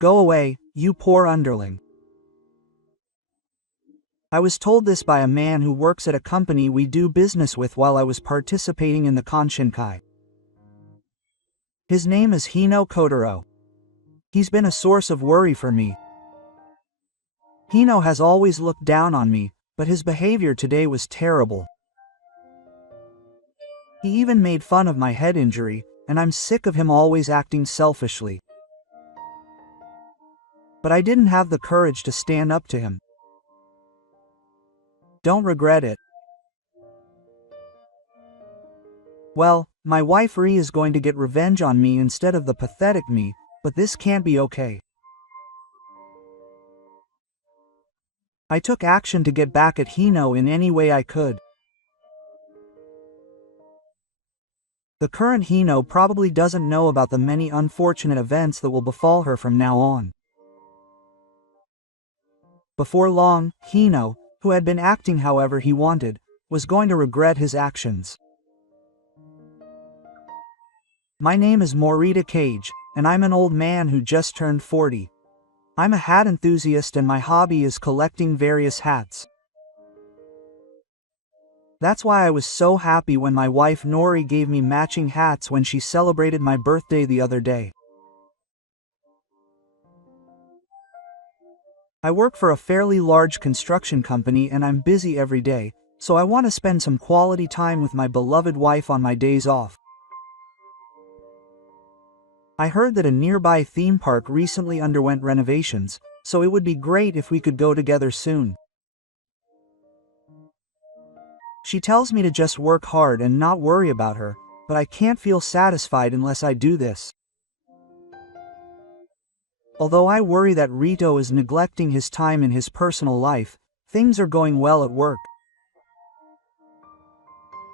Go away, you poor underling. I was told this by a man who works at a company we do business with while I was participating in the Konshinkai. His name is Hino Kotaro. He's been a source of worry for me. Hino has always looked down on me, but his behavior today was terrible. He even made fun of my head injury, and I'm sick of him always acting selfishly. But I didn't have the courage to stand up to him. Don't regret it. Well, my wife Ri is going to get revenge on me instead of the pathetic me, but this can't be okay. I took action to get back at Hino in any way I could. The current Hino probably doesn't know about the many unfortunate events that will befall her from now on. Before long, Hino, who had been acting however he wanted, was going to regret his actions. My name is Morita Cage, and I'm an old man who just turned 40. I'm a hat enthusiast and my hobby is collecting various hats. That's why I was so happy when my wife Nori gave me matching hats when she celebrated my birthday the other day. I work for a fairly large construction company and I'm busy every day, so I want to spend some quality time with my beloved wife on my days off. I heard that a nearby theme park recently underwent renovations, so it would be great if we could go together soon. She tells me to just work hard and not worry about her, but I can't feel satisfied unless I do this. Although I worry that Rito is neglecting his time in his personal life, things are going well at work.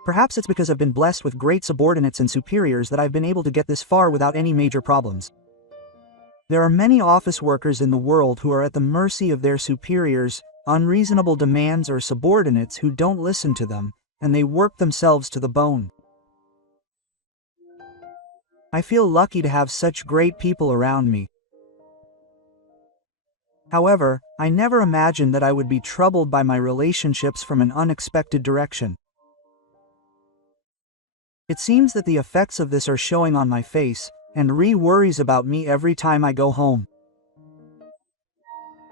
Perhaps it's because I've been blessed with great subordinates and superiors that I've been able to get this far without any major problems. There are many office workers in the world who are at the mercy of their superiors, unreasonable demands or subordinates who don't listen to them, and they work themselves to the bone. I feel lucky to have such great people around me. However, I never imagined that I would be troubled by my relationships from an unexpected direction. It seems that the effects of this are showing on my face, and Ri worries about me every time I go home.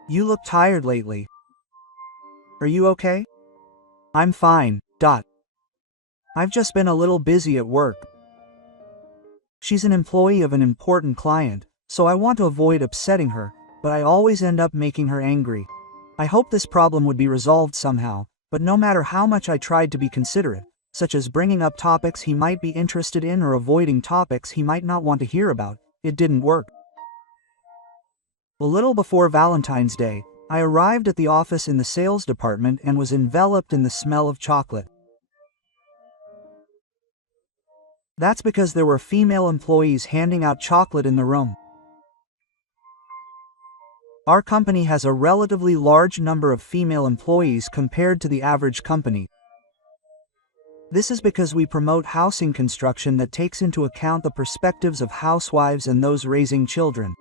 You look tired lately. Are you okay? I'm fine. I've just been a little busy at work. She's an employee of an important client, so I want to avoid upsetting her, but I always end up making her angry. I hope this problem would be resolved somehow, but no matter how much I tried to be considerate, such as bringing up topics he might be interested in or avoiding topics he might not want to hear about, it didn't work. A little before Valentine's Day, I arrived at the office in the sales department and was enveloped in the smell of chocolate. That's because there were female employees handing out chocolate in the room. Our company has a relatively large number of female employees compared to the average company. This is because we promote housing construction that takes into account the perspectives of housewives and those raising children.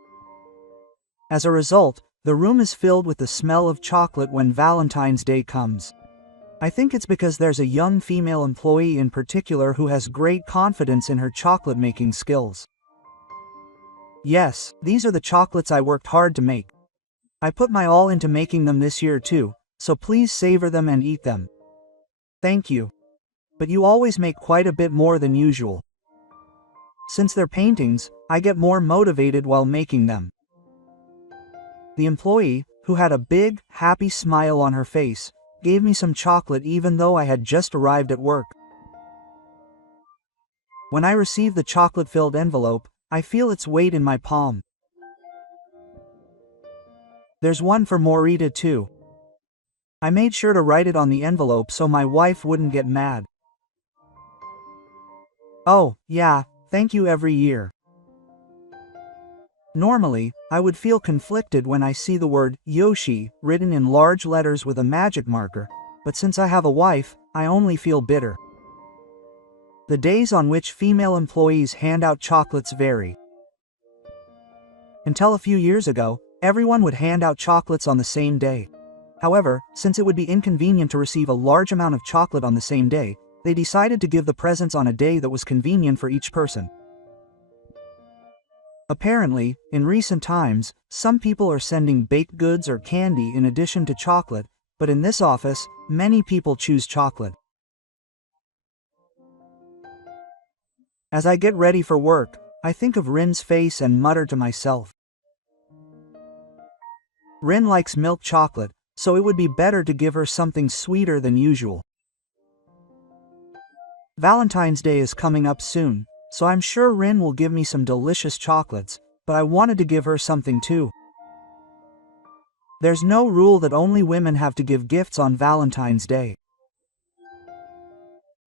As a result, the room is filled with the smell of chocolate when Valentine's Day comes. I think it's because there's a young female employee in particular who has great confidence in her chocolate-making skills. Yes, these are the chocolates I worked hard to make. I put my all into making them this year too, so please savor them and eat them. Thank you. But you always make quite a bit more than usual. Since they're paintings, I get more motivated while making them. The employee, who had a big, happy smile on her face, gave me some chocolate even though I had just arrived at work. When I receive the chocolate-filled envelope, I feel its weight in my palm. There's one for Morita too. I made sure to write it on the envelope so my wife wouldn't get mad. Oh, yeah, thank you every year. Normally, I would feel conflicted when I see the word Yoshi written in large letters with a magic marker, but since I have a wife, I only feel bitter. The days on which female employees hand out chocolates vary. Until a few years ago, everyone would hand out chocolates on the same day. However, since it would be inconvenient to receive a large amount of chocolate on the same day, they decided to give the presents on a day that was convenient for each person. Apparently, in recent times, some people are sending baked goods or candy in addition to chocolate, but in this office, many people choose chocolate. As I get ready for work, I think of Rin's face and mutter to myself. Rin likes milk chocolate, so it would be better to give her something sweeter than usual. Valentine's Day is coming up soon, so I'm sure Rin will give me some delicious chocolates, but I wanted to give her something too. There's no rule that only women have to give gifts on Valentine's Day.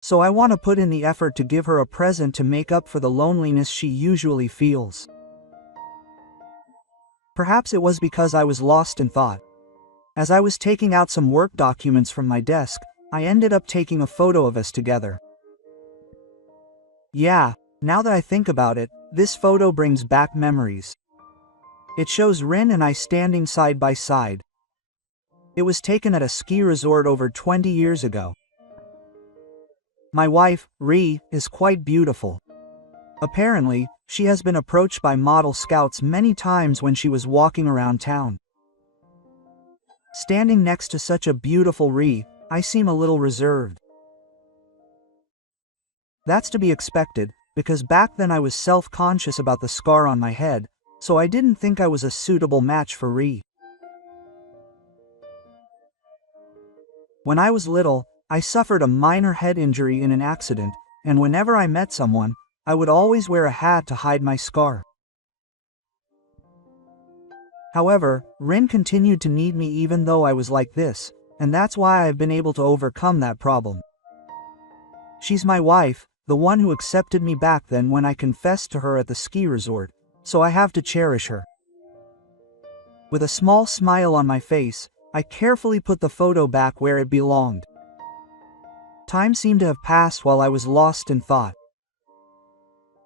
So I want to put in the effort to give her a present to make up for the loneliness she usually feels. Perhaps it was because I was lost in thought. As I was taking out some work documents from my desk, I ended up taking a photo of us together. Yeah, now that I think about it, this photo brings back memories. It shows Rin and I standing side by side. It was taken at a ski resort over 20 years ago. My wife, Ri, is quite beautiful. Apparently, she has been approached by model scouts many times when she was walking around town. Standing next to such a beautiful Ri, I seem a little reserved. That's to be expected, because back then I was self-conscious about the scar on my head, so I didn't think I was a suitable match for Ri. When I was little, I suffered a minor head injury in an accident, and whenever I met someone, I would always wear a hat to hide my scar. However, Rin continued to need me even though I was like this, and that's why I've been able to overcome that problem. She's my wife, the one who accepted me back then when I confessed to her at the ski resort, so I have to cherish her. With a small smile on my face, I carefully put the photo back where it belonged. Time seemed to have passed while I was lost in thought.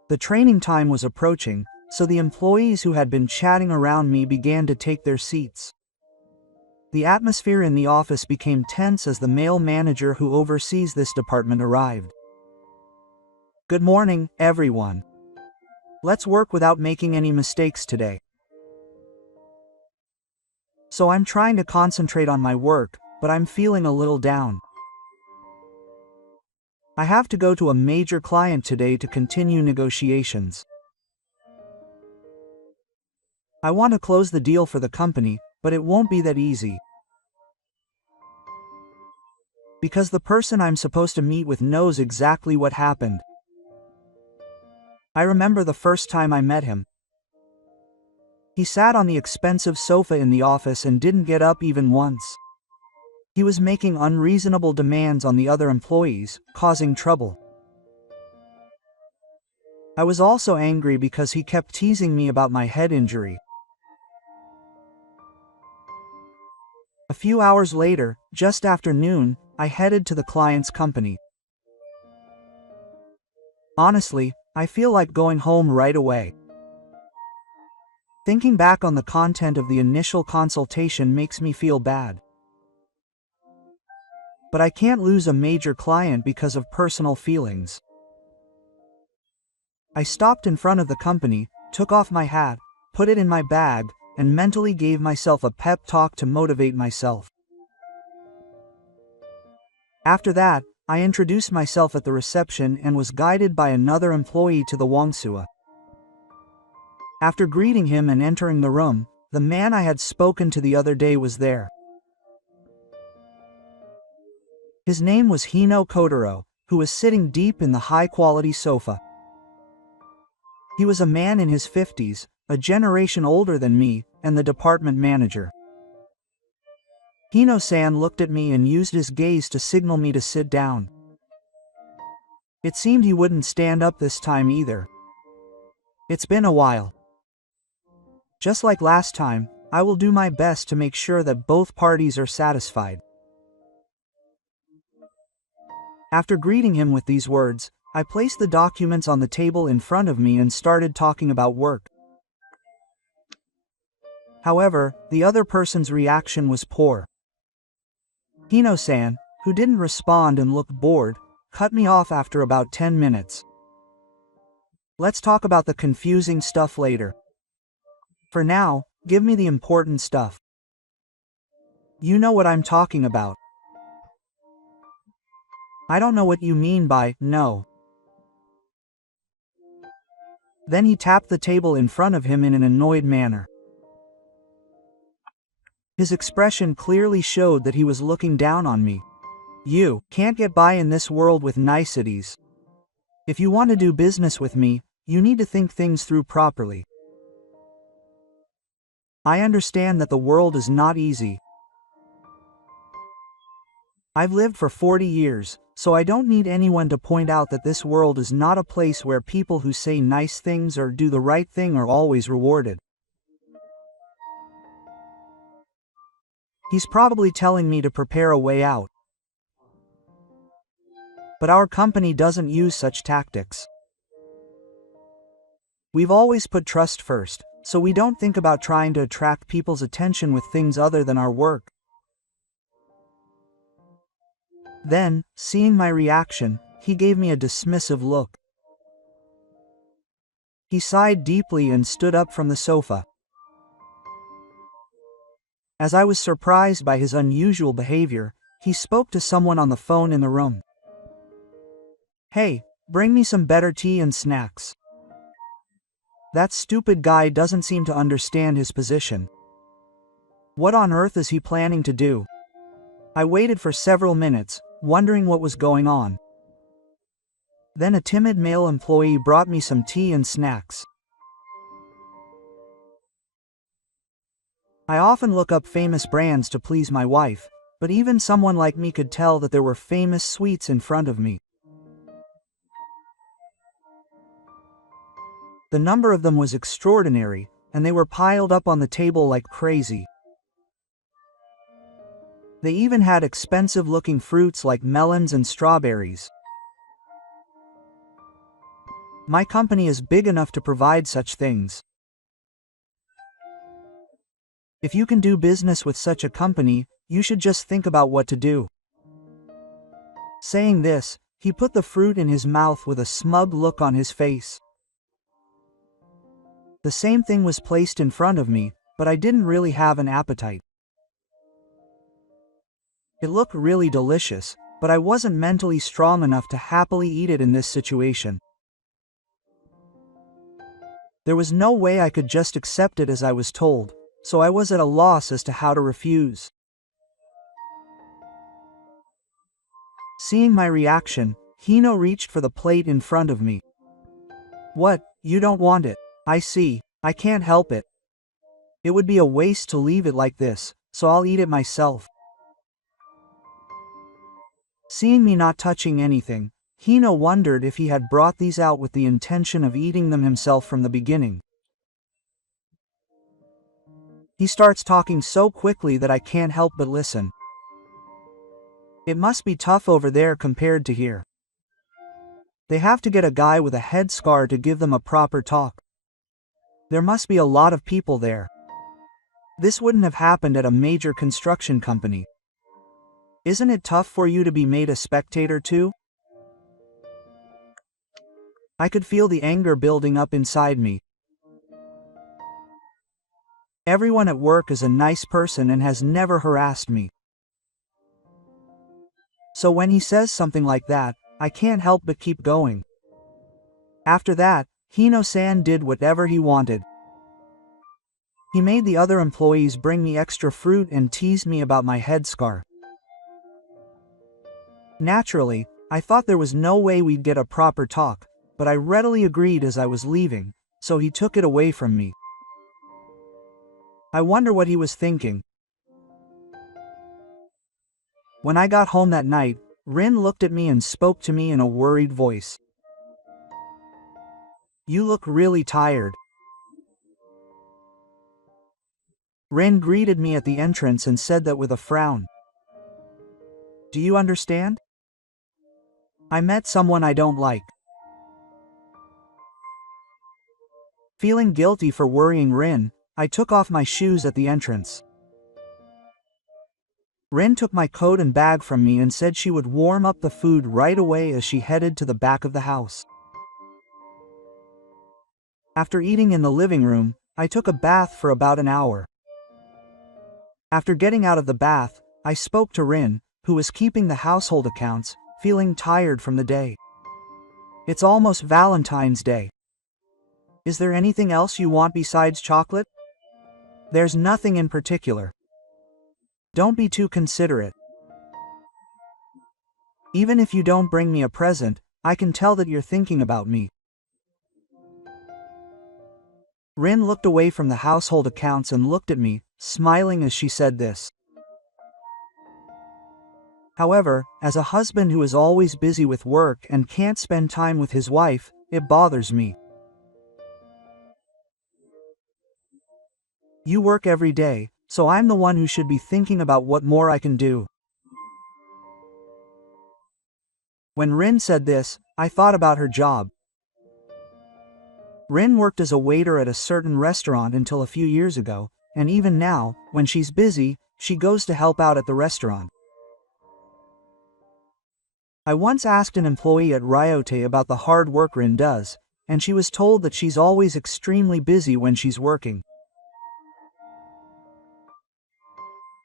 The training time was approaching, so the employees who had been chatting around me began to take their seats. The atmosphere in the office became tense as the male manager who oversees this department arrived. Good morning, everyone. Let's work without making any mistakes today. So I'm trying to concentrate on my work, but I'm feeling a little down. I have to go to a major client today to continue negotiations. I want to close the deal for the company, but it won't be that easy. Because the person I'm supposed to meet with knows exactly what happened. I remember the first time I met him. He sat on the expensive sofa in the office and didn't get up even once. He was making unreasonable demands on the other employees, causing trouble. I was also angry because he kept teasing me about my head injury. A few hours later, just after noon, I headed to the client's company. Honestly, I feel like going home right away. Thinking back on the content of the initial consultation makes me feel bad. But I can't lose a major client because of personal feelings. I stopped in front of the company, took off my hat, put it in my bag, and mentally gave myself a pep talk to motivate myself. After that, I introduced myself at the reception and was guided by another employee to the Wangsua. After greeting him and entering the room, the man I had spoken to the other day was there. His name was Hino Kotaro, who was sitting deep in the high-quality sofa. He was a man in his 50s, a generation older than me, and the department manager. Hino-san looked at me and used his gaze to signal me to sit down. It seemed he wouldn't stand up this time either. It's been a while. Just like last time, I will do my best to make sure that both parties are satisfied. After greeting him with these words, I placed the documents on the table in front of me and started talking about work. However, the other person's reaction was poor. Hino-san, who didn't respond and looked bored, cut me off after about 10 minutes. Let's talk about the confusing stuff later. For now, give me the important stuff. You know what I'm talking about. I don't know what you mean by no. Then he tapped the table in front of him in an annoyed manner. His expression clearly showed that he was looking down on me. You can't get by in this world with niceties. If you want to do business with me, you need to think things through properly. I understand that the world is not easy. I've lived for 40 years, so I don't need anyone to point out that this world is not a place where people who say nice things or do the right thing are always rewarded. He's probably telling me to prepare a way out. But our company doesn't use such tactics. We've always put trust first, so we don't think about trying to attract people's attention with things other than our work. Then, seeing my reaction, he gave me a dismissive look. He sighed deeply and stood up from the sofa. As I was surprised by his unusual behavior, he spoke to someone on the phone in the room. Hey, bring me some better tea and snacks. That stupid guy doesn't seem to understand his position. What on earth is he planning to do? I waited for several minutes, wondering what was going on. Then a timid male employee brought me some tea and snacks. I often look up famous brands to please my wife, but even someone like me could tell that there were famous sweets in front of me. The number of them was extraordinary, and they were piled up on the table like crazy. They even had expensive-looking fruits like melons and strawberries. My company is big enough to provide such things. If you can do business with such a company, you should just think about what to do. Saying this, he put the fruit in his mouth with a smug look on his face. The same thing was placed in front of me, but I didn't really have an appetite. It looked really delicious, but I wasn't mentally strong enough to happily eat it in this situation. There was no way I could just accept it as I was told, so I was at a loss as to how to refuse. Seeing my reaction, Hino reached for the plate in front of me. What, you don't want it? I see, I can't help it. It would be a waste to leave it like this, so I'll eat it myself. Seeing me not touching anything, Hino wondered if he had brought these out with the intention of eating them himself from the beginning. He starts talking so quickly that I can't help but listen. It must be tough over there compared to here. They have to get a guy with a headscarf to give them a proper talk. There must be a lot of people there. This wouldn't have happened at a major construction company. Isn't it tough for you to be made a spectator too? I could feel the anger building up inside me. Everyone at work is a nice person and has never harassed me. So when he says something like that, I can't help but keep going. After that, Hino-san did whatever he wanted. He made the other employees bring me extra fruit and teased me about my headscarf. Naturally, I thought there was no way we'd get a proper talk, but I readily agreed as I was leaving, so he took it away from me. I wonder what he was thinking. When I got home that night, Rin looked at me and spoke to me in a worried voice. You look really tired. Rin greeted me at the entrance and said that with a frown. Do you understand? I met someone I don't like. Feeling guilty for worrying Rin, I took off my shoes at the entrance. Rin took my coat and bag from me and said she would warm up the food right away as she headed to the back of the house. After eating in the living room, I took a bath for about an hour. After getting out of the bath, I spoke to Rin, who was keeping the household accounts, feeling tired from the day. It's almost Valentine's Day. Is there anything else you want besides chocolate? There's nothing in particular. Don't be too considerate. Even if you don't bring me a present, I can tell that you're thinking about me. Rin looked away from the household accounts and looked at me, smiling as she said this. However, as a husband who is always busy with work and can't spend time with his wife, it bothers me. You work every day, so I'm the one who should be thinking about what more I can do. When Rin said this, I thought about her job. Rin worked as a waiter at a certain restaurant until a few years ago, and even now, when she's busy, she goes to help out at the restaurant. I once asked an employee at Ryote about the hard work Rin does, and she was told that she's always extremely busy when she's working.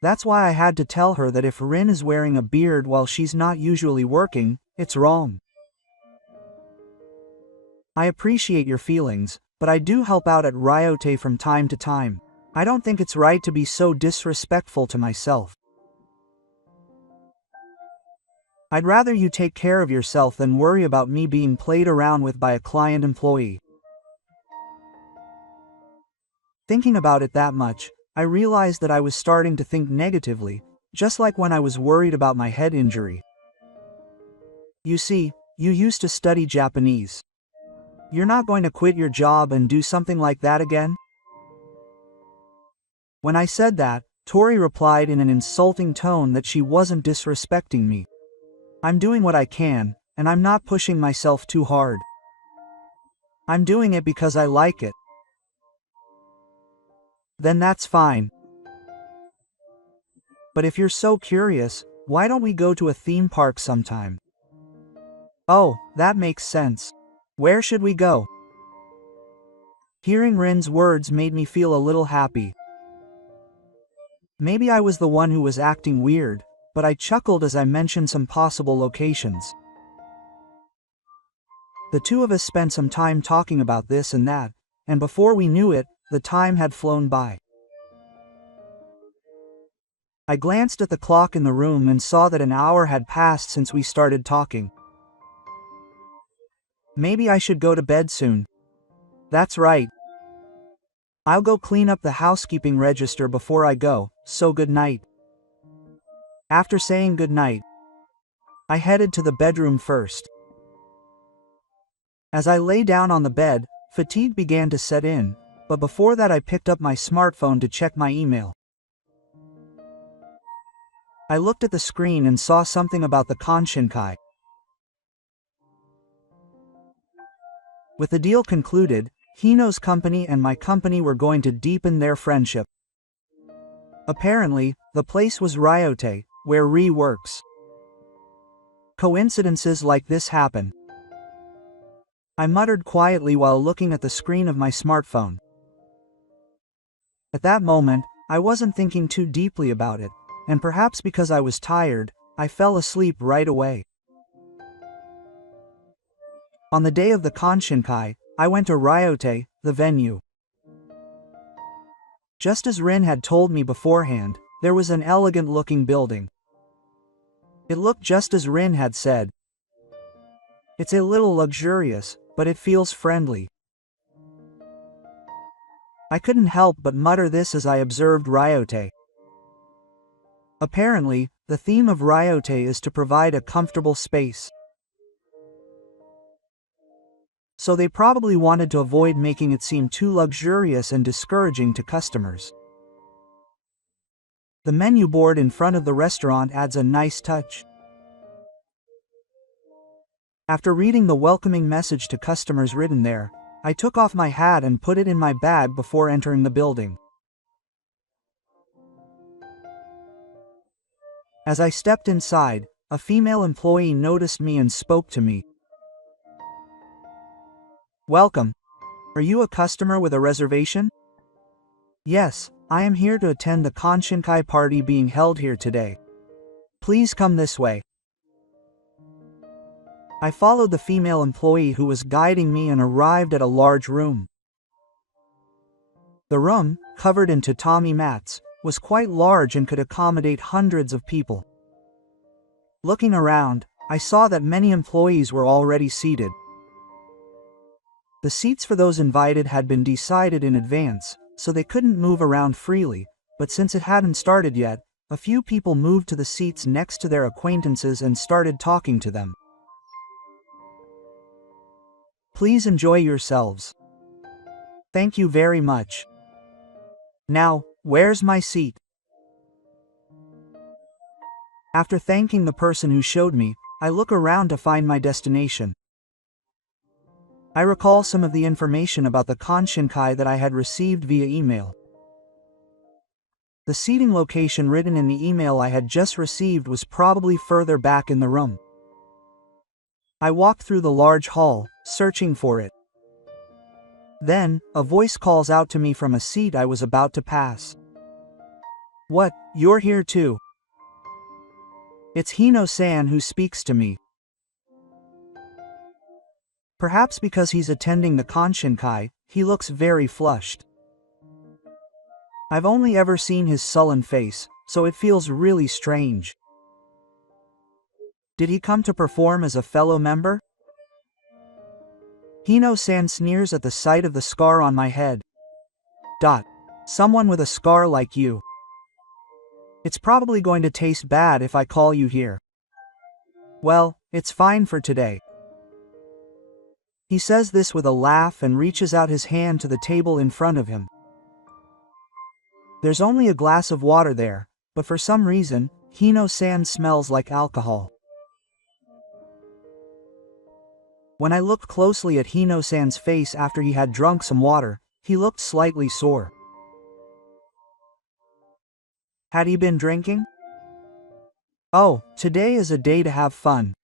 That's why I had to tell her that if Rin is wearing a beard while she's not usually working, it's wrong. I appreciate your feelings, but I do help out at Ryote from time to time. I don't think it's right to be so disrespectful to myself. I'd rather you take care of yourself than worry about me being played around with by a client employee. Thinking about it that much, I realized that I was starting to think negatively, just like when I was worried about my head injury. You see, you used to study Japanese. You're not going to quit your job and do something like that again? When I said that, Tori replied in an insulting tone that she wasn't disrespecting me. I'm doing what I can, and I'm not pushing myself too hard. I'm doing it because I like it. Then that's fine. But if you're so curious, why don't we go to a theme park sometime? Oh, that makes sense. Where should we go? Hearing Rin's words made me feel a little happy. Maybe I was the one who was acting weird, but I chuckled as I mentioned some possible locations. The two of us spent some time talking about this and that, and before we knew it, the time had flown by. I glanced at the clock in the room and saw that an hour had passed since we started talking. Maybe I should go to bed soon. That's right. I'll go clean up the housekeeping register before I go, so good night. After saying good night, I headed to the bedroom first. As I lay down on the bed, fatigue began to set in, but before that I picked up my smartphone to check my email. I looked at the screen and saw something about the Konshinkai. With the deal concluded, Hino's company and my company were going to deepen their friendship. Apparently, the place was Ryote, where Ri works. Coincidences like this happen. I muttered quietly while looking at the screen of my smartphone. At that moment, I wasn't thinking too deeply about it, and perhaps because I was tired, I fell asleep right away. On the day of the Konshinkai, I went to Ryote, the venue. Just as Rin had told me beforehand, there was an elegant-looking building. It looked just as Rin had said. It's a little luxurious, but it feels friendly. I couldn't help but mutter this as I observed Ryote. Apparently, the theme of Ryote is to provide a comfortable space. So they probably wanted to avoid making it seem too luxurious and discouraging to customers. The menu board in front of the restaurant adds a nice touch. After reading the welcoming message to customers written there, I took off my hat and put it in my bag before entering the building. As I stepped inside, a female employee noticed me and spoke to me. "Welcome. Are you a customer with a reservation?" "Yes, I am here to attend the Konshinkai party being held here today. Please come this way." I followed the female employee who was guiding me and arrived at a large room. The room, covered in tatami mats, was quite large and could accommodate hundreds of people. Looking around, I saw that many employees were already seated. The seats for those invited had been decided in advance, so they couldn't move around freely, but since it hadn't started yet, a few people moved to the seats next to their acquaintances and started talking to them. "Please enjoy yourselves. Thank you very much. Now, where's my seat?" After thanking the person who showed me, I look around to find my destination. I recall some of the information about the Konshinkai that I had received via email. The seating location written in the email I had just received was probably further back in the room. I walked through the large hall, searching for it. Then, a voice calls out to me from a seat I was about to pass. "What, you're here too?" It's Hino-san who speaks to me. Perhaps because he's attending the Konshinkai, he looks very flushed. I've only ever seen his sullen face, so it feels really strange. Did he come to perform as a fellow member? Hino-san sneers at the sight of the scar on my head. Someone with a scar like you. It's probably going to taste bad if I call you here. Well, it's fine for today. He says this with a laugh and reaches out his hand to the table in front of him. There's only a glass of water there, but for some reason, Hino-san smells like alcohol. When I looked closely at Hino-san's face after he had drunk some water, he looked slightly sore. Had he been drinking? Oh, today is a day to have fun.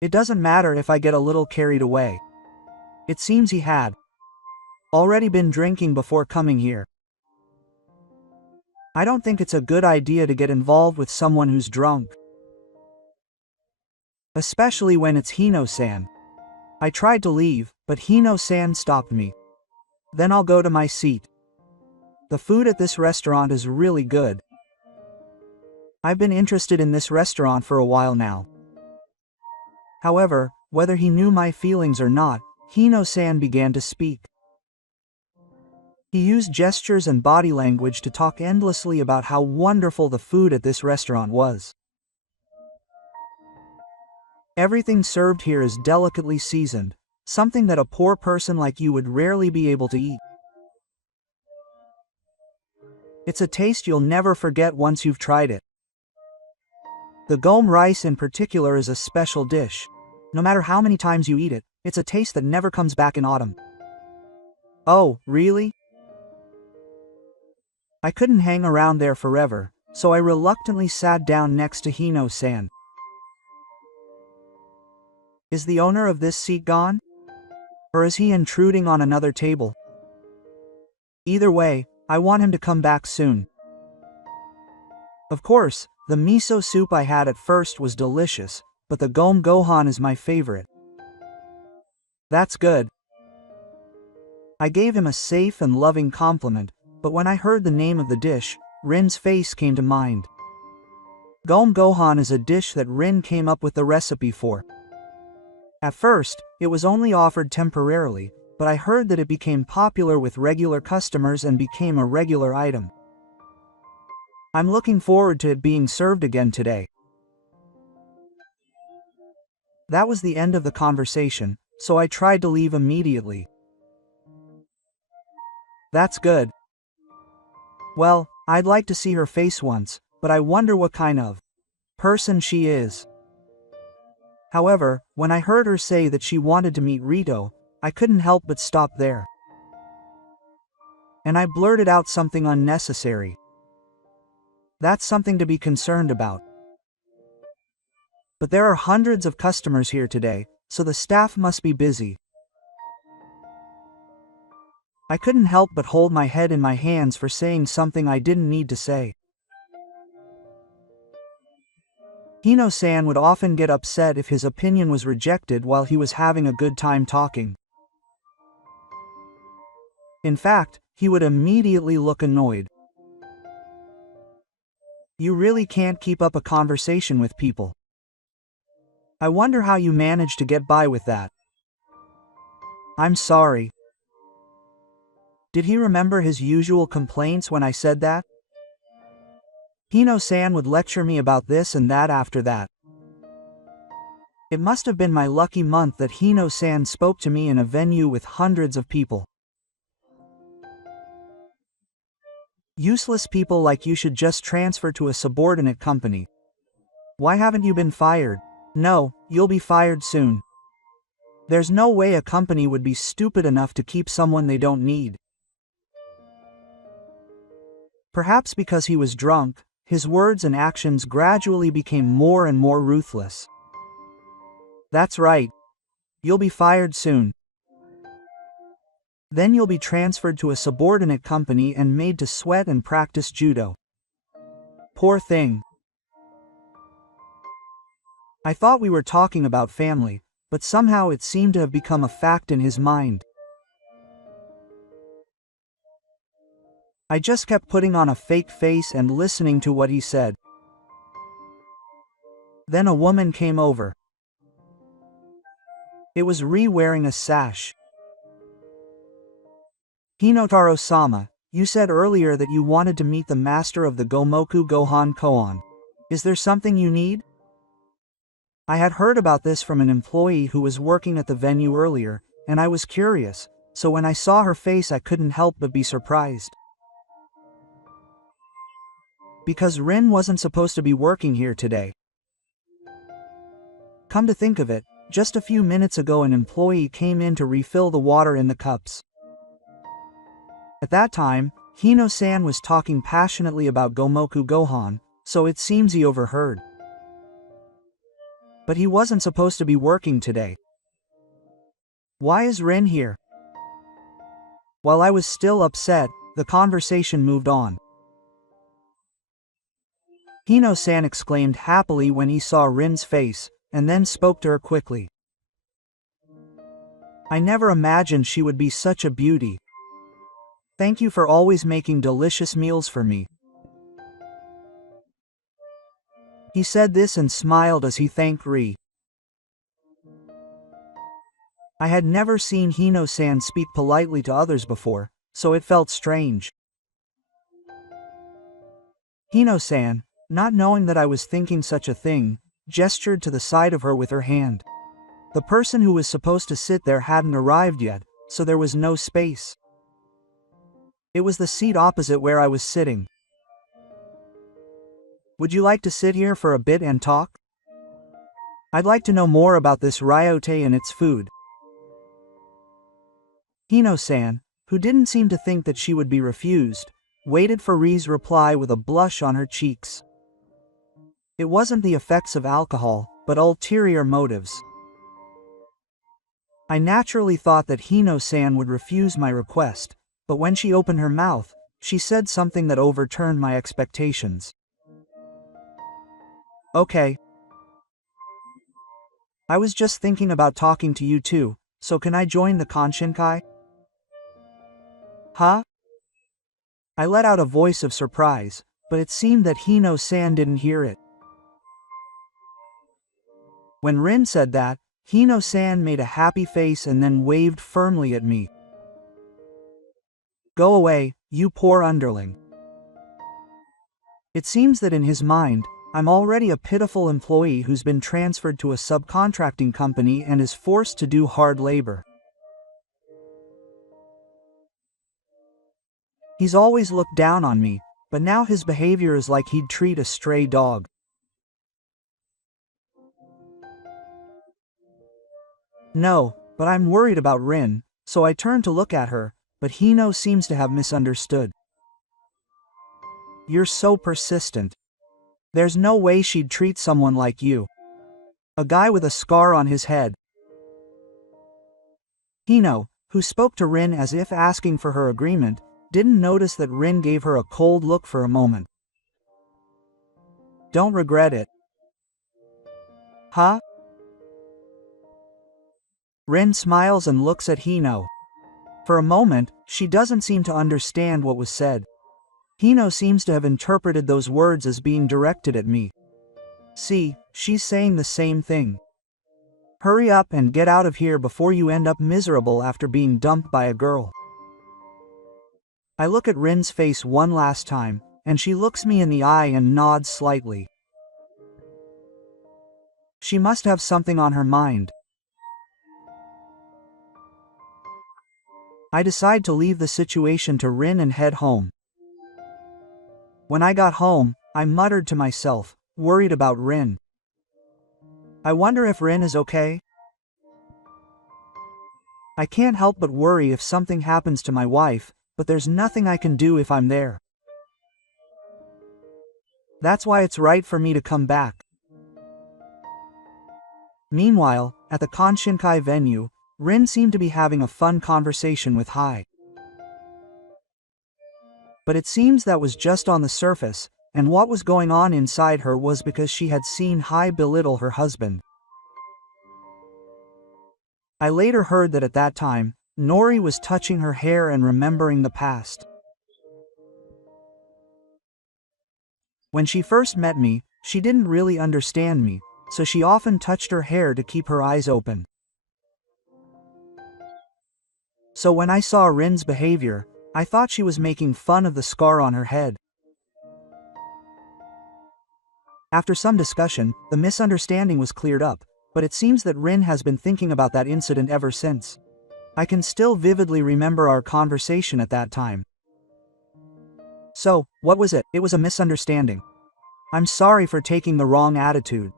It doesn't matter if I get a little carried away. It seems he had already been drinking before coming here. I don't think it's a good idea to get involved with someone who's drunk. Especially when it's Hino-san. I tried to leave, but Hino-san stopped me. Then I'll go to my seat. The food at this restaurant is really good. I've been interested in this restaurant for a while now. However, whether he knew my feelings or not, Hino-san began to speak. He used gestures and body language to talk endlessly about how wonderful the food at this restaurant was. Everything served here is delicately seasoned, something that a poor person like you would rarely be able to eat. It's a taste you'll never forget once you've tried it. The gom rice in particular is a special dish. No matter how many times you eat it, it's a taste that never comes back in autumn. Oh, really? I couldn't hang around there forever, so I reluctantly sat down next to Hino-san. Is the owner of this seat gone? Or is he intruding on another table? Either way, I want him to come back soon. Of course, the miso soup I had at first was delicious, but the gom gohan is my favorite. That's good. I gave him a safe and loving compliment, but when I heard the name of the dish, Rin's face came to mind. Gom gohan is a dish that Rin came up with the recipe for. At first, it was only offered temporarily, but I heard that it became popular with regular customers and became a regular item. I'm looking forward to it being served again today. That was the end of the conversation, so I tried to leave immediately. That's good. Well, I'd like to see her face once, but I wonder what kind of person she is. However, when I heard her say that she wanted to meet Rito, I couldn't help but stop there. And I blurted out something unnecessary. That's something to be concerned about. But there are hundreds of customers here today, so the staff must be busy. I couldn't help but hold my head in my hands for saying something I didn't need to say. Hino-san would often get upset if his opinion was rejected while he was having a good time talking. In fact, he would immediately look annoyed. You really can't keep up a conversation with people. I wonder how you manage to get by with that. I'm sorry. Did he remember his usual complaints when I said that? Hino-san would lecture me about this and that after that. It must have been my lucky month that Hino-san spoke to me in a venue with hundreds of people. Useless people like you should just transfer to a subordinate company. Why haven't you been fired? No, you'll be fired soon. There's no way a company would be stupid enough to keep someone they don't need. Perhaps because he was drunk, his words and actions gradually became more and more ruthless. That's right. You'll be fired soon. Then you'll be transferred to a subordinate company and made to sweat and practice judo. Poor thing. I thought we were talking about family, but somehow it seemed to have become a fact in his mind. I just kept putting on a fake face and listening to what he said. Then a woman came over. It was Ri wearing a sash. Hinotaro-sama, you said earlier that you wanted to meet the master of the Gomoku Gohan koan. Is there something you need? I had heard about this from an employee who was working at the venue earlier, and I was curious, so when I saw her face I couldn't help but be surprised. Because Rin wasn't supposed to be working here today. Come to think of it, just a few minutes ago an employee came in to refill the water in the cups. At that time, Hino-san was talking passionately about Gomoku Gohan, so it seems he overheard. But he wasn't supposed to be working today. Why is Rin here? While I was still upset, the conversation moved on. Hino-san exclaimed happily when he saw Rin's face, and then spoke to her quickly. I never imagined she would be such a beauty. Thank you for always making delicious meals for me. He said this and smiled as he thanked Ri. I had never seen Hino-san speak politely to others before, so it felt strange. Hino-san, not knowing that I was thinking such a thing, gestured to the side of her with her hand. The person who was supposed to sit there hadn't arrived yet, so there was no space. It was the seat opposite where I was sitting. Would you like to sit here for a bit and talk? I'd like to know more about this ryote and its food. Hino-san, who didn't seem to think that she would be refused, waited for Ri's reply with a blush on her cheeks. It wasn't the effects of alcohol, but ulterior motives. I naturally thought that Hino-san would refuse my request, but when she opened her mouth, she said something that overturned my expectations. Okay. I was just thinking about talking to you too, so can I join the Konshinkai? Huh? I let out a voice of surprise, but it seemed that Hino-san didn't hear it. When Rin said that, Hino-san made a happy face and then waved firmly at me. Go away, you poor underling. It seems that in his mind, I'm already a pitiful employee who's been transferred to a subcontracting company and is forced to do hard labor. He's always looked down on me, but now his behavior is like he'd treat a stray dog. No, But I'm worried about Rin, so I turn to look at her, but Hino seems to have misunderstood. You're so persistent. There's no way she'd treat someone like you. A guy with a scar on his head. Hino, who spoke to Rin as if asking for her agreement, didn't notice that Rin gave her a cold look for a moment. Don't regret it. Huh? Rin smiles and looks at Hino. For a moment, she doesn't seem to understand what was said. Hino seems to have interpreted those words as being directed at me. See, she's saying the same thing. Hurry up and get out of here before you end up miserable after being dumped by a girl. I look at Rin's face one last time, and she looks me in the eye and nods slightly. She must have something on her mind. I decide to leave the situation to Rin and head home. When I got home, I muttered to myself, worried about Rin. I wonder if Rin is okay? I can't help but worry if something happens to my wife, but there's nothing I can do if I'm there. That's why it's right for me to come back. Meanwhile, at the Konshinkai venue, Rin seemed to be having a fun conversation with Hai. But it seems that was just on the surface, and what was going on inside her was because she had seen Hai belittle her husband. I later heard that at that time, Nori was touching her hair and remembering the past. When she first met me, she didn't really understand me, so she often touched her hair to keep her eyes open. So when I saw Rin's behavior, I thought she was making fun of the scar on her head. After some discussion, the misunderstanding was cleared up, but it seems that Rin has been thinking about that incident ever since. I can still vividly remember our conversation at that time. So, what was it? It was a misunderstanding. I'm sorry for taking the wrong attitude.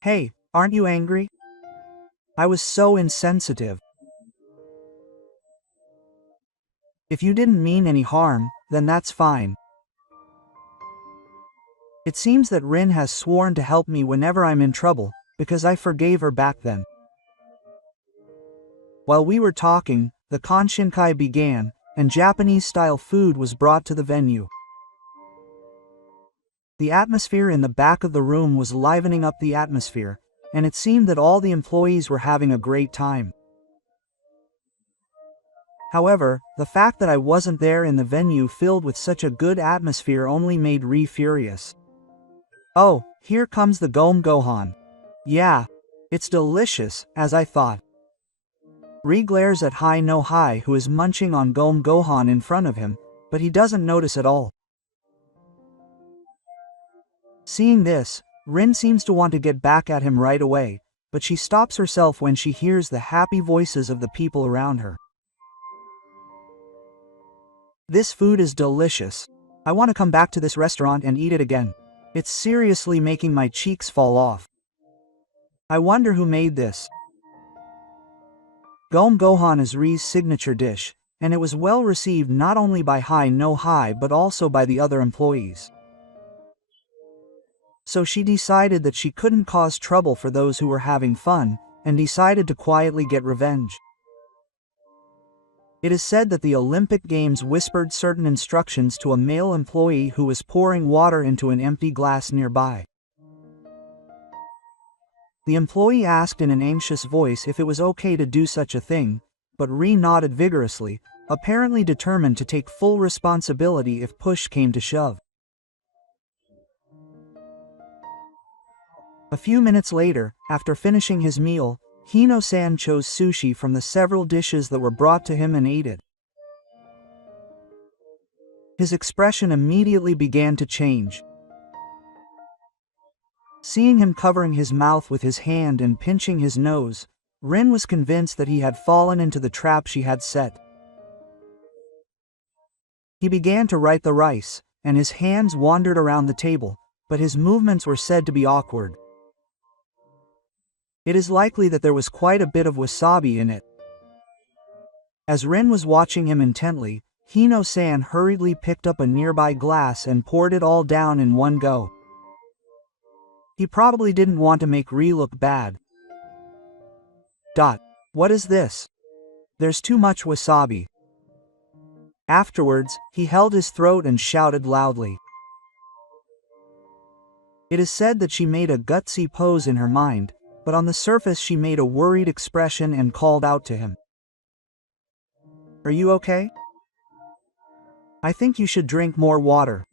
Hey, aren't you angry? I was so insensitive. If you didn't mean any harm, then that's fine. It seems that Rin has sworn to help me whenever I'm in trouble, because I forgave her back then. While we were talking, the Konshinkai began, and Japanese-style food was brought to the venue. The atmosphere in the back of the room was livening up the atmosphere, and it seemed that all the employees were having a great time. However, the fact that I wasn't there in the venue filled with such a good atmosphere only made Ri furious. Oh, here comes the Gom Gohan. Yeah, it's delicious, as I thought. Ri glares at Hai no Hai, who is munching on Gom Gohan in front of him, but he doesn't notice at all. Seeing this, Rin seems to want to get back at him right away, but she stops herself when she hears the happy voices of the people around her. This food is delicious. I want to come back to this restaurant and eat it again. It's seriously making my cheeks fall off. I wonder who made this. Gom Gohan is Ri's signature dish, and it was well received not only by Hai no Hai but also by the other employees. So she decided that she couldn't cause trouble for those who were having fun, and decided to quietly get revenge. It is said that the Olympic Games whispered certain instructions to a male employee who was pouring water into an empty glass nearby. The employee asked in an anxious voice if it was okay to do such a thing, but Ri nodded vigorously, apparently determined to take full responsibility if push came to shove. A few minutes later, after finishing his meal, Hino-san chose sushi from the several dishes that were brought to him and ate it. His expression immediately began to change. Seeing him covering his mouth with his hand and pinching his nose, Rin was convinced that he had fallen into the trap she had set. He began to right the rice, and his hands wandered around the table, but his movements were said to be awkward. It is likely that there was quite a bit of wasabi in it. As Rin was watching him intently, Hino-san hurriedly picked up a nearby glass and poured it all down in one go. He probably didn't want to make Ri look bad. What is this? There's too much wasabi. Afterwards, he held his throat and shouted loudly. It is said that she made a gutsy pose in her mind, but on the surface she made a worried expression and called out to him. Are you okay? I think you should drink more water.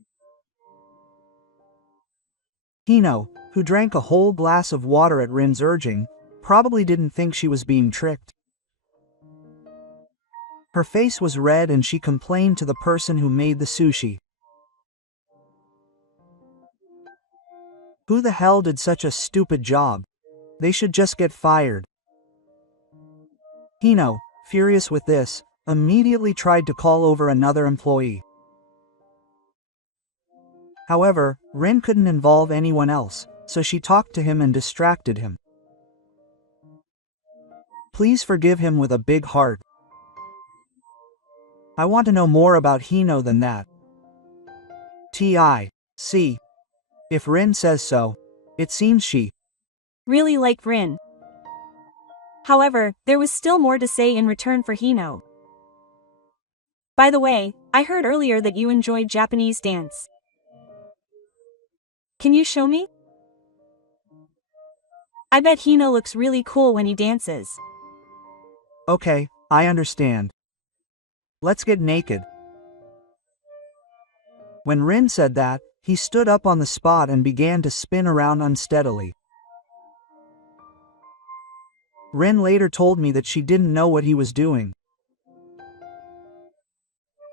Hino, who drank a whole glass of water at Rin's urging, probably didn't think she was being tricked. Her face was red and she complained to the person who made the sushi. Who the hell did such a stupid job? They should just get fired. Hino, furious with this, immediately tried to call over another employee. However, Rin couldn't involve anyone else, so she talked to him and distracted him. Please forgive him with a big heart. I want to know more about Hino than that. See. If Rin says so, it seems she really liked Rin. However, there was still more to say in return for Hino. By the way, I heard earlier that you enjoyed Japanese dance. Can you show me? I bet Hino looks really cool when he dances. Okay, I understand. Let's get naked. When Rin said that, he stood up on the spot and began to spin around unsteadily. Rin later told me that she didn't know what he was doing.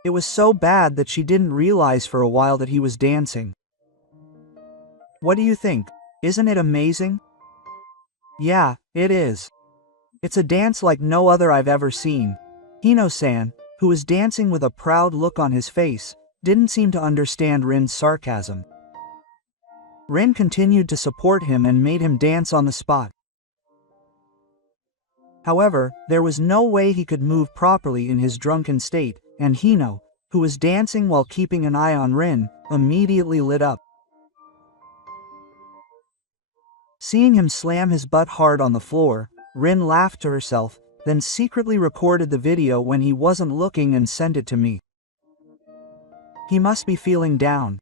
It was so bad that she didn't realize for a while that he was dancing. What do you think? Isn't it amazing? Yeah, it is. It's a dance like no other I've ever seen. Hino-san, who was dancing with a proud look on his face, didn't seem to understand Rin's sarcasm. Rin continued to support him and made him dance on the spot. However, there was no way he could move properly in his drunken state, and Hino, who was dancing while keeping an eye on Rin, immediately lit up. Seeing him slam his butt hard on the floor, Rin laughed to herself, then secretly recorded the video when he wasn't looking and sent it to me. He must be feeling down.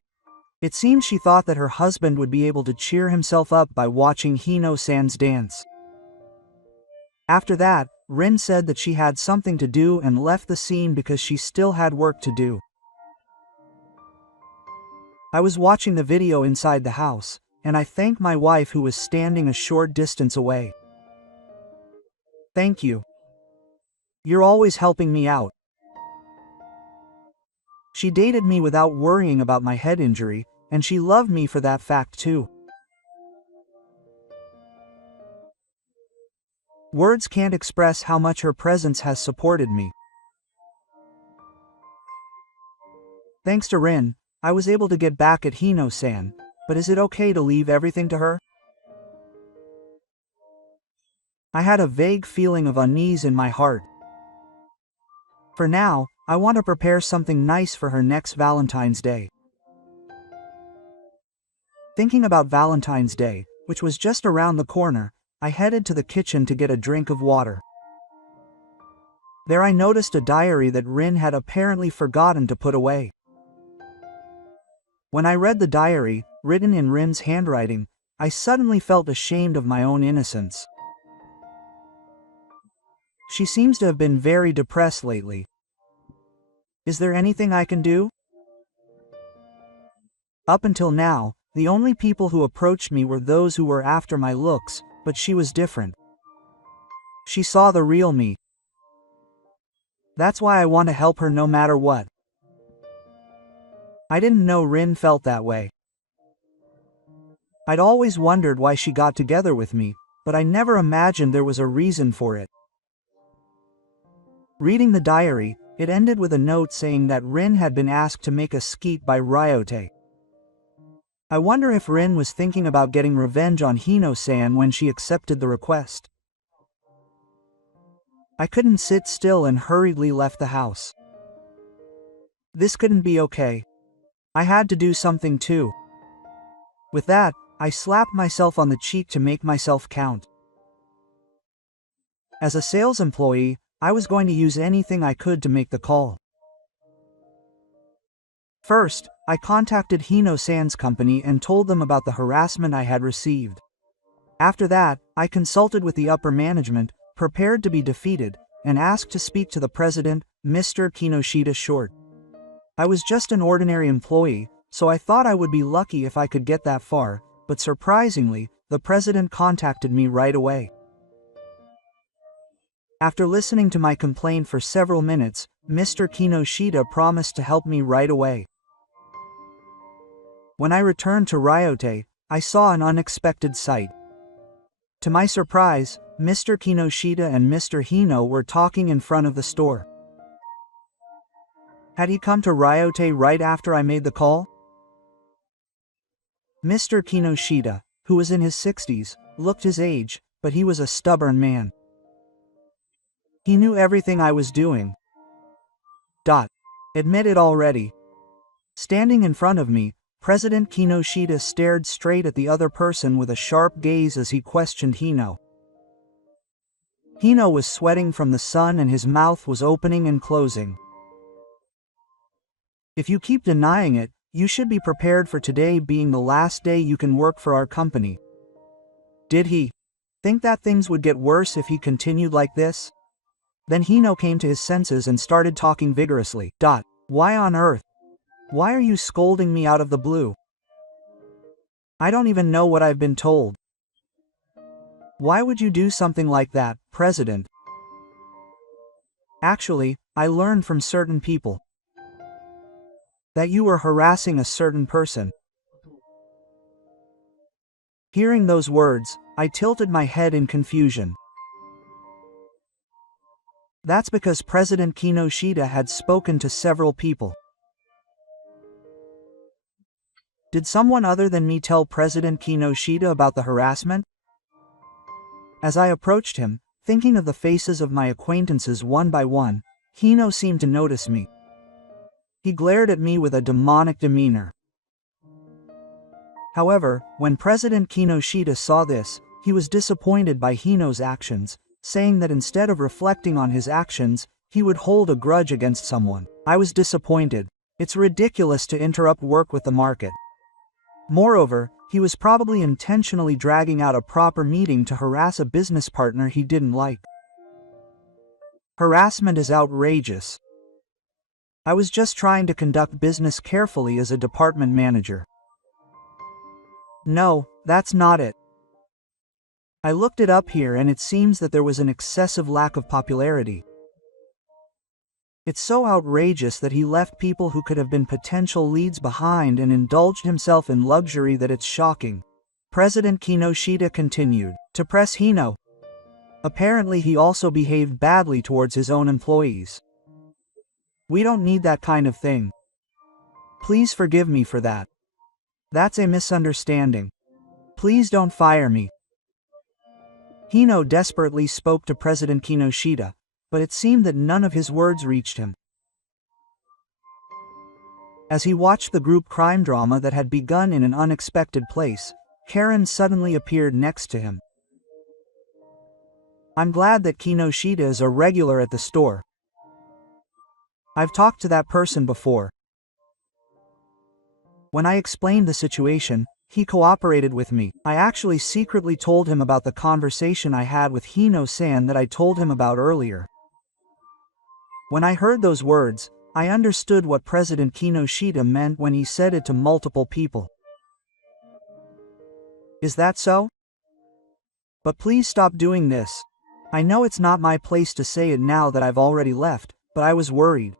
It seems she thought that her husband would be able to cheer himself up by watching Hino-san's dance. After that, Rin said that she had something to do and left the scene because she still had work to do. I was watching the video inside the house, and I thanked my wife who was standing a short distance away. Thank you. You're always helping me out. She dated me without worrying about my head injury, and she loved me for that fact too. Words can't express how much her presence has supported me. Thanks to Rin, I was able to get back at Hino-san, but is it okay to leave everything to her? I had a vague feeling of unease in my heart. For now, I want to prepare something nice for her next Valentine's Day. Thinking about Valentine's Day, which was just around the corner, I headed to the kitchen to get a drink of water. There I noticed a diary that Rin had apparently forgotten to put away. When I read the diary, written in Rin's handwriting, I suddenly felt ashamed of my own innocence. She seems to have been very depressed lately. Is there anything I can do? Up until now, the only people who approached me were those who were after my looks, but she was different. She saw the real me. That's why I want to help her no matter what. I didn't know Rin felt that way. I'd always wondered why she got together with me, but I never imagined there was a reason for it. Reading the diary, it ended with a note saying that Rin had been asked to make a skeet by Ryote. I wonder if Rin was thinking about getting revenge on Hino-san when she accepted the request. I couldn't sit still and hurriedly left the house. This couldn't be okay. I had to do something too. With that, I slapped myself on the cheek to make myself count. As a sales employee, I was going to use anything I could to make the call. First, I contacted Hino-san's company and told them about the harassment I had received. After that, I consulted with the upper management, prepared to be defeated, and asked to speak to the president, Mr. Kinoshita Short. I was just an ordinary employee, so I thought I would be lucky if I could get that far, but surprisingly, the president contacted me right away. After listening to my complaint for several minutes, Mr. Kinoshita promised to help me right away. When I returned to Ryote, I saw an unexpected sight. To my surprise, Mr. Kinoshita and Mr. Hino were talking in front of the store. Had he come to Ryote right after I made the call? Mr. Kinoshita, who was in his 60s, looked his age, but he was a stubborn man. He knew everything I was doing. Admit it already. Standing in front of me, President Kinoshita stared straight at the other person with a sharp gaze as he questioned Hino. Hino was sweating from the sun and his mouth was opening and closing. If you keep denying it, you should be prepared for today being the last day you can work for our company. Did he think that things would get worse if he continued like this? Then Hino came to his senses and started talking vigorously. Why on earth? Why are you scolding me out of the blue? I don't even know what I've been told. Why would you do something like that, President? Actually, I learned from certain people that you were harassing a certain person. Hearing those words, I tilted my head in confusion. That's because President Kinoshita had spoken to several people. Did someone other than me tell President Kinoshita about the harassment? As I approached him, thinking of the faces of my acquaintances one by one, Hino seemed to notice me. He glared at me with a demonic demeanor. However, when President Kinoshita saw this, he was disappointed by Hino's actions, saying that instead of reflecting on his actions, he would hold a grudge against someone. I was disappointed. It's ridiculous to interrupt work with the market. Moreover, he was probably intentionally dragging out a proper meeting to harass a business partner he didn't like. Harassment is outrageous. I was just trying to conduct business carefully as a department manager. No, that's not it. I looked it up here and it seems that there was an excessive lack of popularity. It's so outrageous that he left people who could have been potential leads behind and indulged himself in luxury that it's shocking. President Kinoshita continued to press Hino. Apparently he also behaved badly towards his own employees. We don't need that kind of thing. Please forgive me for that. That's a misunderstanding. Please don't fire me. Hino desperately spoke to President Kinoshita, but it seemed that none of his words reached him. As he watched the group crime drama that had begun in an unexpected place, Karen suddenly appeared next to him. I'm glad that Kinoshita is a regular at the store. I've talked to that person before. When I explained the situation, he cooperated with me. I actually secretly told him about the conversation I had with Hino-san that I told him about earlier. When I heard those words, I understood what President Kinoshita meant when he said it to multiple people. Is that so? But please stop doing this. I know it's not my place to say it now that I've already left, but I was worried.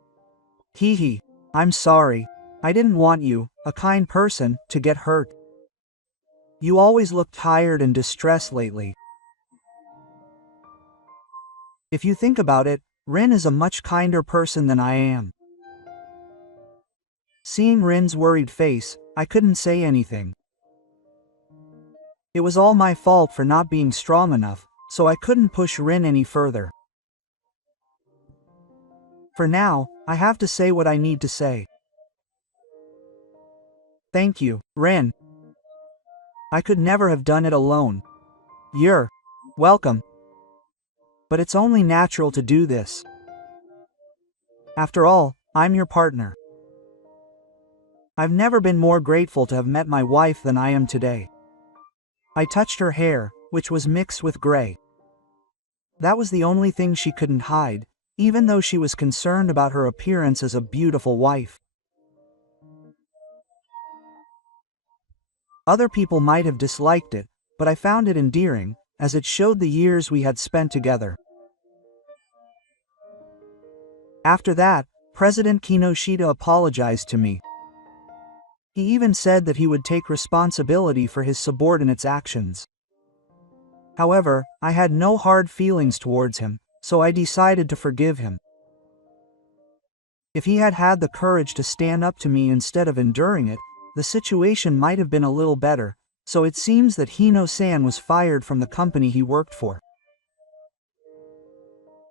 I'm sorry. I didn't want you, a kind person, to get hurt. You always look tired and distressed lately. If you think about it, Rin is a much kinder person than I am. Seeing Rin's worried face, I couldn't say anything. It was all my fault for not being strong enough, so I couldn't push Rin any further. For now, I have to say what I need to say. Thank you, Rin. I could never have done it alone. You're welcome. But it's only natural to do this. After all, I'm your partner. I've never been more grateful to have met my wife than I am today. I touched her hair, which was mixed with gray. That was the only thing she couldn't hide, even though she was concerned about her appearance as a beautiful wife. Other people might have disliked it, but I found it endearing, as it showed the years we had spent together. After that, President Kinoshita apologized to me. He even said that he would take responsibility for his subordinates' actions. However, I had no hard feelings towards him, so I decided to forgive him. If he had had the courage to stand up to me instead of enduring it, the situation might have been a little better, so it seems that Hino-san was fired from the company he worked for.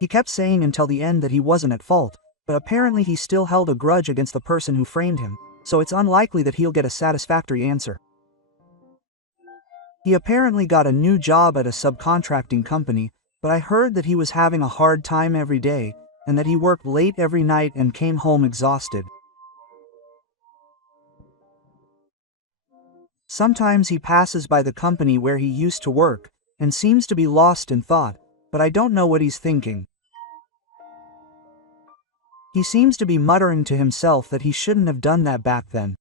He kept saying until the end that he wasn't at fault, but apparently he still held a grudge against the person who framed him, so it's unlikely that he'll get a satisfactory answer. He apparently got a new job at a subcontracting company, but I heard that he was having a hard time every day, and that he worked late every night and came home exhausted. Sometimes he passes by the company where he used to work, and seems to be lost in thought, but I don't know what he's thinking. He seems to be muttering to himself that he shouldn't have done that back then.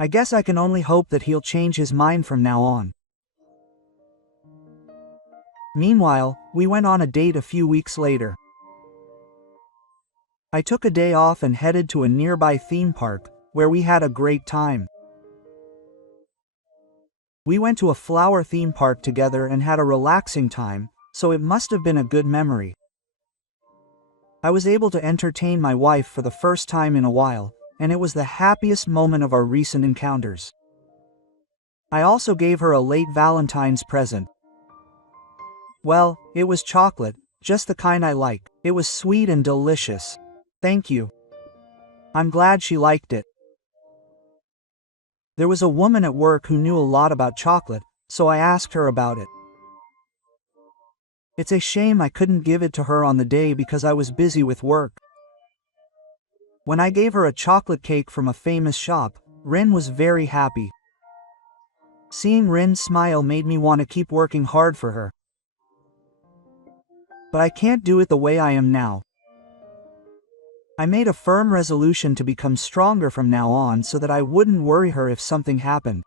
I guess I can only hope that he'll change his mind from now on. Meanwhile, we went on a date a few weeks later. I took a day off and headed to a nearby theme park, where we had a great time. We went to a flower theme park together and had a relaxing time, so it must have been a good memory. I was able to entertain my wife for the first time in a while, and it was the happiest moment of our recent encounters. I also gave her a late Valentine's present. Well, it was chocolate, just the kind I like. It was sweet and delicious. Thank you. I'm glad she liked it. There was a woman at work who knew a lot about chocolate, so I asked her about it. It's a shame I couldn't give it to her on the day because I was busy with work. When I gave her a chocolate cake from a famous shop, Rin was very happy. Seeing Rin smile made me want to keep working hard for her. But I can't do it the way I am now. I made a firm resolution to become stronger from now on so that I wouldn't worry her if something happened.